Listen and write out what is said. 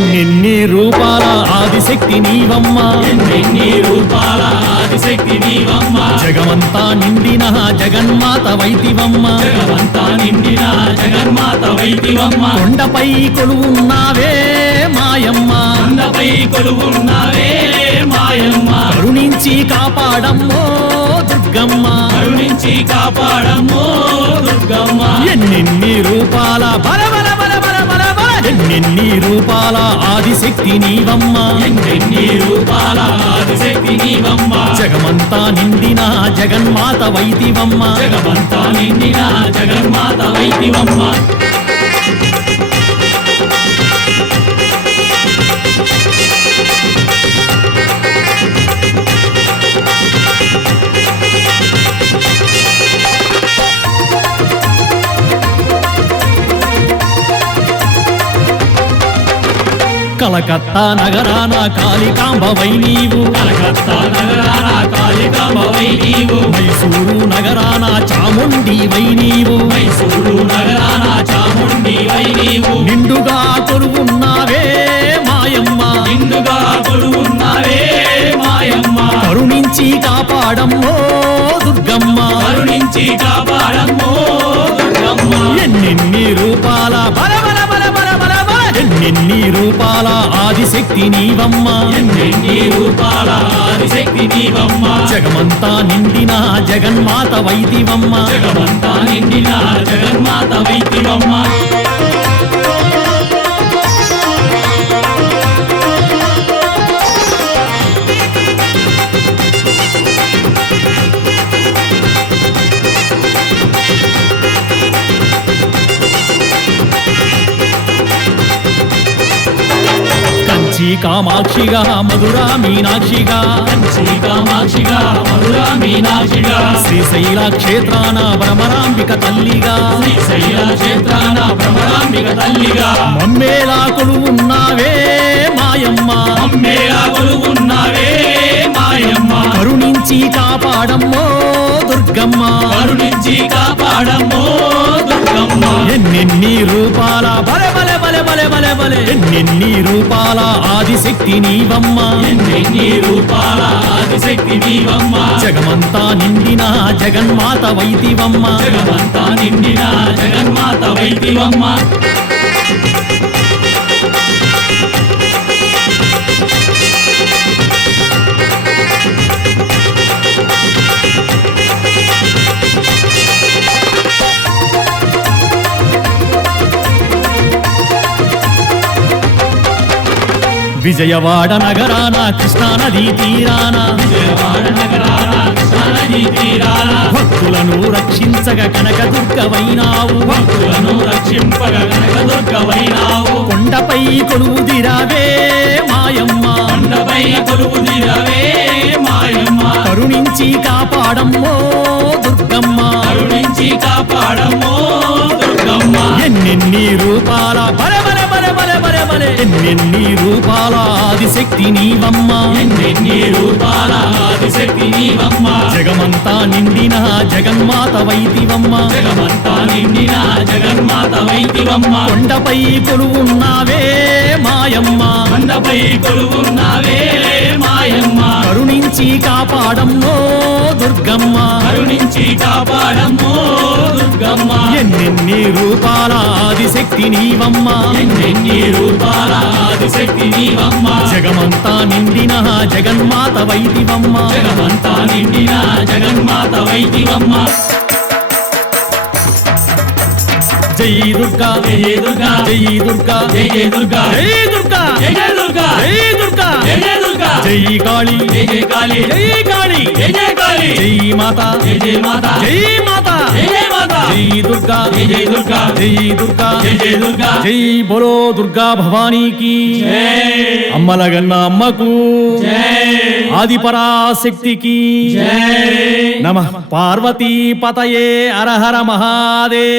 ఎన్నెన్ని రూపాల ఆదిశక్తి నీవమ్మ, ఎన్నెన్ని రూపాల ఆదిశక్తి నీవమ్మ, జగమంతా నిండిన జగన్మాత వైతివమ్మ, జగమంతా నిండిన జగన్మాత వైతివమ్మ, కొండపై కొలువున్నావే మాయమ్మ, కొండపై కొలువున్నావే మాయమ్మ, కరుణించి కాపాడమ్మో దుర్గమ్మ, కరుణించి కాపాడమ్మో దుర్గమ్మ. ఎన్నెన్ని రూపాల బల బల బల బల బల బల ఎన్నెన్ని రూపాల ఆదిశక్తి నీవమ్మ, ఎన్నెన్ని రూపాల ఆదిశక్తి నీవమ్మ, జగమంతా నిండిన జగన్మాత వైతివమ్మ, జగమంతా నిండిన జగన్మాత వైతివమ్మ. కలకత్తా నగరాన కాళికాంబవై నీవు, కలకత్తా నగరాన కాళికాంబవై నీవు, మైసూరు నగరాన చాముండివై నీవు, మైసూరు నగరాన చాముండివై నీవు, నిండుగా కొలువున్నావే మాయమ్మ, నిండుగా కొలువున్నావే మాయమ్మ, కరుణించి కాపాడమ్మో దుర్గమ్మ, కరుణించి కాపాడమ్మో దుర్గమ్మ. ఎన్నెన్ని రూపాల బల బల బల బల బల బల ఎన్నెన్ని రూపాల ఆదిశక్తి నీవమ్మ, ఎన్నెన్ని రూపాల ఆదిశక్తి నీవమ్మ, జగమంతా నిండిన జగన్మాత వైతివమ్మ, జగమంతా నిండిన జగన్మాత వైతివమ్మ. కంచి కామాక్షిగా మధురా మీనాక్షిగా, కంచి కామాక్షిగా మధురా మీనాక్షిగా, శ్రీశైల క్షేత్రాన భ్రమరాంబిక తల్లిగా, శ్రీశైల క్షేత్రాన భ్రమరాంబిక తల్లిగా, మమ్మేలా కొలువున్నావే మాయమ్మ, అమ్మేలా కొలువున్నావే మాయమ్మ, కరుణించి కాపాడమ్మో దుర్గమ్మ, కరుణించి కాపాడమ్మో దుర్గమ్మ. ఎన్నెన్ని రూపాల బల బల బల బల బల బల ఎన్నెన్ని రూపాల ఆదిశక్తి నీవమ్మ, ఎన్నెన్ని రూపాల ఆదిశక్తి నీవమ్మ, జగమంతా నిండిన జగన్మాత వైతివమ్మ, జగమంతా నిండిన జగన్మాత వైతివమ్మ. విజయవాడ నగరాన కృష్ణానదీ తీరాన, విజయవాడ నగరాన కృష్ణానదీ తీరాన, భక్తులను రక్షించగ కనకదుర్గవైనావు, భక్తులను రక్షింపగ కనకదుర్గవైనావు, కొండపై కొలువుదిరావే మాయమ్మ, కొండపై కొలువుదిరవే మాయమ్మ, కరుణించి కాపాడమ్మో దుర్గమ్మ, కరుణించి కాపాడమ్మో దుర్గమ్మ. ఎన్నెన్ని రూపాల బల బల బల బల బల బల ఎన్నెన్ని రూపాల ఆదిశక్తి నీవమ్మ, ఎన్నెన్ని రూపాల ఆదిశక్తి నీవమ్మ, జగమంతా నిండిన జగన్మాత వైతివమ్మ, జగమంతా నిండిన జగన్మాత వైతివమ్మ, కొండపై కొలువున్నావే మాయమ్మ, కొండపై కొలువున్నావే మాయమ్మ, కరుణించి కాపాడమ్మో దుర్గమ్మ, కరుణించి కాపాడమ్మో దుర్గమ్మ. ఎన్నెన్ని రూపాల ఆదిశక్తి నీవమ్మ, ఎన్నెన్ని రూపాల ఆదిశక్తి నీవమ్మ, జగమంతా నిండిన జగన్మాత వైతివమ్మ, జగమంతా నిండిన జగన్మాత వైతివమ్మ. జై దుర్గా జయ దుర్గా జై దుర్గా జయ జయ దుర్గా జై దుర్గా జయ జయ దుర్గా జై దుర్గా జయ జయ దుర్గా జై కాళీ జయ జయ కాళీ జై కాళీ జయ జయ కాళీ జై మాత జయ జయ మాత జై మాత జయ జయ మాత జై దుర్గా జయ జయ దుర్గా జై దుర్గా జయ జయ దుర్గా జై బోలో దుర్గా భవానీకి జై అమ్మలగన్న అమ్మకు జై ఆదిపరాశక్తికి జై నమః పార్వతీ పతయే హర హర మహాదేవ